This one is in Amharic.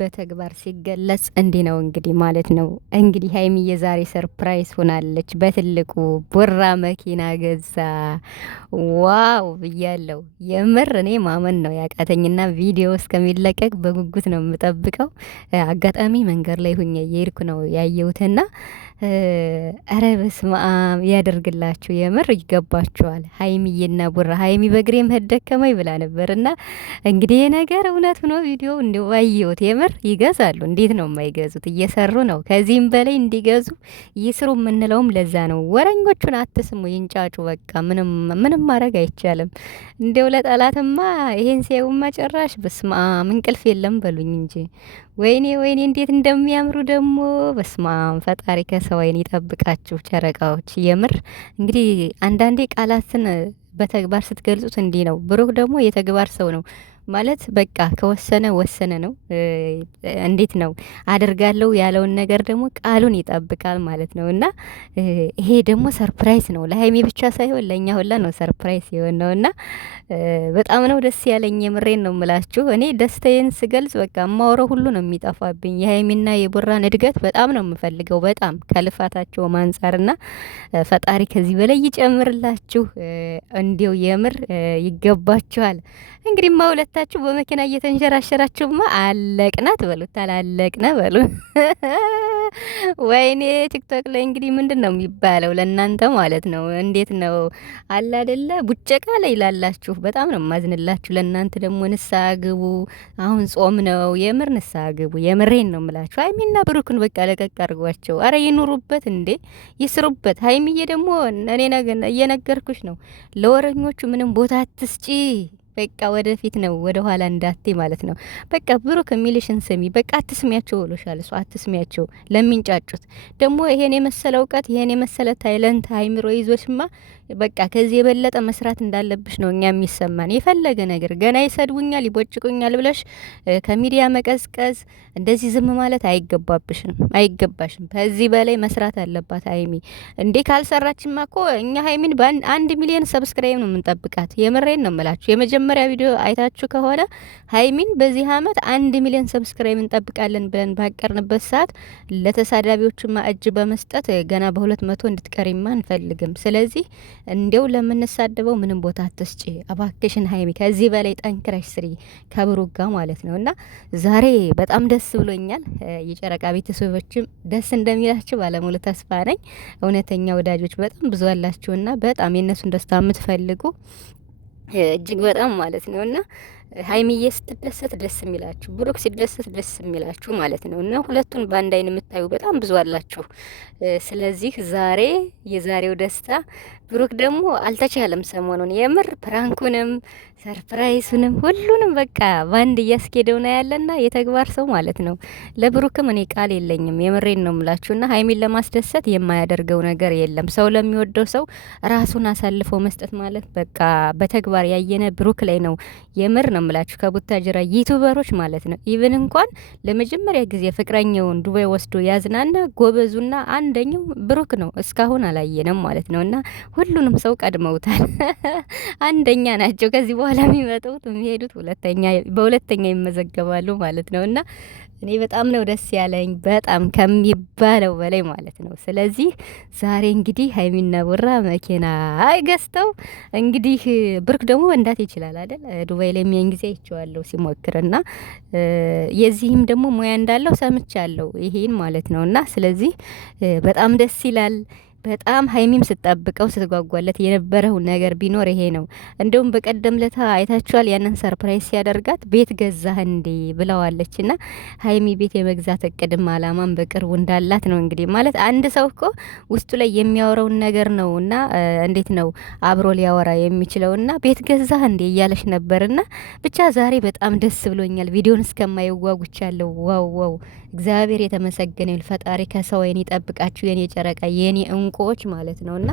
በተግባር ሲገለጽ እንዲህ ነው እንግዲህ ማለት ነው። እንግዲህ ሀይሚ የዛሬ ሰርፕራይዝ ሆናለች። በትልቁ ቡራ መኪና ገዛ። ዋው ብያለው። የምር እኔ ማመን ነው ያቃተኝና ቪዲዮ እስከሚለቀቅ በጉጉት ነው የምጠብቀው። አጋጣሚ መንገድ ላይ ሁኜ እየሄድኩ ነው ያየሁትና ኧረ በስመ አብ ያደርግላችሁ። የምር ይገባችኋል። ሀይሚዬና ቡራ ሀይሚ በእግሬ መሄድ ደከመኝ ብላ ነበርና እንግዲህ የነገር እውነት ሆኖ ቪዲዮ እንደዋየሁት የምር ይገዛሉ። እንዴት ነው የማይገዙት? እየሰሩ ነው። ከዚህም በላይ እንዲገዙ ይስሩ የምንለውም ለዛ ነው። ወረኞቹን አትስሙ፣ ይንጫጩ። በቃ ምንም ማድረግ አይቻልም። እንደው ለጠላትማ ይሄን ሲያዩማ ጭራሽ በስመ አብ እንቅልፍ የለም በሉኝ እንጂ ወይኔ ወይኔ እንዴት እንደሚያምሩ ደግሞ በስመ አብ። ፈጣሪ ከሰው አይን ይጠብቃችሁ ጨረቃዎች። የምር እንግዲህ አንዳንዴ ቃላትን በተግባር ስትገልጹት እንዲህ ነው። ብሩክ ደግሞ የተግባር ሰው ነው ማለት በቃ ከወሰነ ወሰነ ነው። እንዴት ነው አደርጋለሁ ያለውን ነገር ደግሞ ቃሉን ይጠብቃል ማለት ነው። እና ይሄ ደግሞ ሰርፕራይዝ ነው ለሀይሚ ብቻ ሳይሆን ለእኛ ሁላ ነው ሰርፕራይዝ የሆን ነው። እና በጣም ነው ደስ ያለኝ። የምሬን ነው ምላችሁ። እኔ ደስታዬን ስገልጽ በቃ የማወራው ሁሉ ነው የሚጠፋብኝ። የሀይሚና የቡራን እድገት በጣም ነው የምፈልገው፣ በጣም ከልፋታቸው አንጻርና ፈጣሪ ከዚህ በላይ ይጨምርላችሁ። እንዲው የምር ይገባችኋል። እንግዲህ ሁለታችሁ በመኪና እየተንሸራሸራችሁማ አለቅና ትበሉት አላለቅና በሉ። ወይኔ ቲክቶክ ላይ እንግዲህ ምንድን ነው የሚባለው ለእናንተ ማለት ነው? እንዴት ነው አለ አይደለ ቡጨቃ ላይ ላላችሁ በጣም ነው ማዝንላችሁ። ለእናንተ ደግሞ ንስሓ ግቡ። አሁን ጾም ነው። የምር ንስሓ ግቡ። የምሬን ነው ምላችሁ። ሀይሚና ብሩክን በቃ ለቀቅ አድርጓቸው። አረ ይኑሩበት እንዴ ይስሩበት። ሀይሚዬ ደግሞ እኔ እየነገርኩሽ ነው። ለወረኞቹ ምንም ቦታ አትስጪ። በቃ ወደፊት ነው ወደ ኋላ እንዳቴ ማለት ነው። በቃ ብሩክ የሚልሽን ስሚ። በቃ አትስሚያቸው ብሎሻል እሱ። አትስሚያቸው ለሚንጫጩት። ደግሞ ይሄን የመሰለ እውቀት ይሄን የመሰለ ታይለንት አይምሮ ይዞሽማ በቃ ከዚህ የበለጠ መስራት እንዳለብሽ ነው እኛ የሚሰማን። የፈለገ ነገር ገና ይሰድቡኛል ይቦጭቁኛል ብለሽ ከሚዲያ መቀዝቀዝ እንደዚህ ዝም ማለት አይገባብሽም፣ አይገባሽም። ከዚህ በላይ መስራት አለባት ሀይሚ። እንዴ ካልሰራችማ እኮ እኛ ሀይሚን በ1 ሚሊዮን ሰብስክራይብ ነው የምንጠብቃት። የምሬን ነው የምላችሁ። የመጀመሪያ ቪዲዮ አይታችሁ ከሆነ ሀይሚን በዚህ አመት 1 ሚሊዮን ሰብስክራይብ እንጠብቃለን ብለን ባቀርንበት ሰዓት ለተሳዳቢዎችማ እጅ በመስጠት ገና በ200 እንድትቀሪማ አንፈልግም። ስለዚህ እንዴው ለምንሳደበው ምንም ቦታ አትስጪ አባክሽን ሀይሚ። ከዚህ በላይ ጠንክረሽ ስሪ ከብሩክ ጋር ማለት ነው። እና ዛሬ በጣም ደስ ብሎኛል። የጨረቃ ቤተሰቦችም ደስ እንደሚላችሁ ባለሙሉ ተስፋ ነኝ። እውነተኛ ወዳጆች በጣም ብዙ አላችሁና በጣም የእነሱን ደስታ የምትፈልጉ እጅግ በጣም ማለት ነው። እና ሀይሚዬ ስትደሰት ደስ የሚላችሁ፣ ብሩክ ሲደሰት ደስ የሚላችሁ ማለት ነው። እና ሁለቱን በአንድ አይን የምታዩ በጣም ብዙ አላችሁ። ስለዚህ ዛሬ የዛሬው ደስታ ብሩክ ደግሞ አልተቻለም ሰሞኑን የምር ፕራንኩንም ሰርፕራይሱንም ሁሉንም በቃ ባንድ እያስኬደው ነው ያለና የተግባር ሰው ማለት ነው። ለብሩክም እኔ ቃል የለኝም። የምሬን ነው ምላችሁና ሀይሚን ለማስደሰት የማያደርገው ነገር የለም። ሰው ለሚወደው ሰው ራሱን አሳልፎ መስጠት ማለት በቃ በተግባር ያየነ ብሩክ ላይ ነው። የምር ነው ምላችሁ ከቡታጅራ ዩቲዩበሮች ማለት ነው። ኢቭን እንኳን ለመጀመሪያ ጊዜ ፍቅረኛውን ዱባይ ወስዶ ያዝናና ጎበዙና አንደኛው ብሩክ ነው። እስካሁን አላየንም ማለት ነውና ሁሉንም ሰው ቀድመውታል። አንደኛ ናቸው። ከዚህ በኋላ የሚመጡት የሚሄዱት በሁለተኛ ይመዘገባሉ ማለት ነውና እኔ በጣም ነው ደስ ያለኝ፣ በጣም ከሚባለው በላይ ማለት ነው። ስለዚህ ዛሬ እንግዲህ ሀይሚና ቡራ መኪና ገዝተው እንግዲህ ብሩክ ደግሞ መንዳት ይችላል አይደል? ዱባይ ላይ የሚያን ጊዜ አይቼዋለሁ ሲሞክርና የዚህም ደግሞ ሙያ እንዳለው ሰምቻለሁ ይሄን ማለት ነውና ስለዚህ በጣም ደስ ይላል። በጣም ሀይሚም ስትጠብቀው ስትጓጓለት የነበረው ነገር ቢኖር ይሄ ነው። እንደውም በቀደም ለታ አይታችኋል። ያንን ሰርፕራይዝ ሲያደርጋት ቤት ገዛህ እንዴ ብለዋለችና ሀይሚ ቤት የመግዛት እቅድም አላማም በቅርቡ እንዳላት ነው። እንግዲህ ማለት አንድ ሰው እኮ ውስጡ ላይ የሚያወራውን ነገር ነውና እንዴት ነው አብሮ ሊያወራ የሚችለውና ቤት ገዛህ እንዴ እያለች ነበርና ብቻ ዛሬ በጣም ደስ ብሎኛል። ቪዲዮን እስከማይዋጉቻለሁ። ዋው እግዚአብሔር የተመሰገነ ይሁን። ፈጣሪ ከሰው አይን ይጠብቃችሁ የኔ ጨረቃ የኔ እንቁዎች ማለት ነውና